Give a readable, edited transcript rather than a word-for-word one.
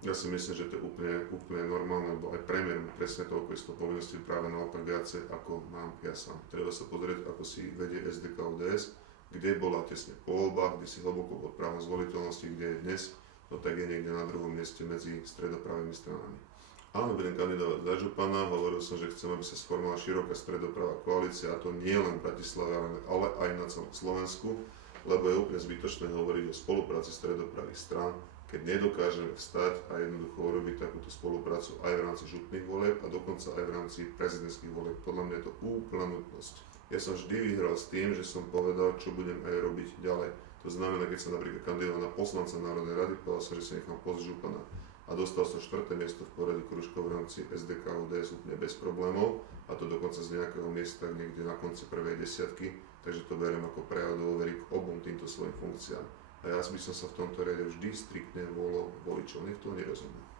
Ja si myslím, že to je úplne normálne, lebo aj premiér má presne toľko isto povinností, práve naopak viacej ako mám ja sám. Treba sa pozrieť, ako si vedie SDK ODS, kde bola tesne po voľbách, kde si hlboko pod právom zvoliteľnosti, kde je dnes, no tak je niekde na druhom mieste medzi stredopravými stranami. Áno, budem kandidovať za župana, hovoril som, že chcem, aby sa sformovala široká stredopravá koalícia, a to nie len v Bratislave, ale aj na celom Slovensku, lebo je úplne zbytočné hovoriť o spolupráci stredopravých strán, keď nedokážeme vstať a jednoducho urobiť takúto spoluprácu aj v rámci župných volieb a dokonca aj v rámci prezidentských volieb. Podľa mňa je to úplná nutnosť. Ja som vždy vyhral s tým, že som povedal, čo budem aj robiť ďalej. To znamená, keď som napríklad kandidoval na poslanca Národnej rady, povedal som, že si nechám post župana a dostal som 4. miesto v poradí kružkov v rámci SDK ODS úplne bez problémov, a to dokonca z nejakého miesta niekde na konci prvej desiatky, takže to beriem ako prejav dôvery k obom týmto svojim funkciám. A ja by som sa v tomto riade vždy striktne volil voličov, nech to nerozumie.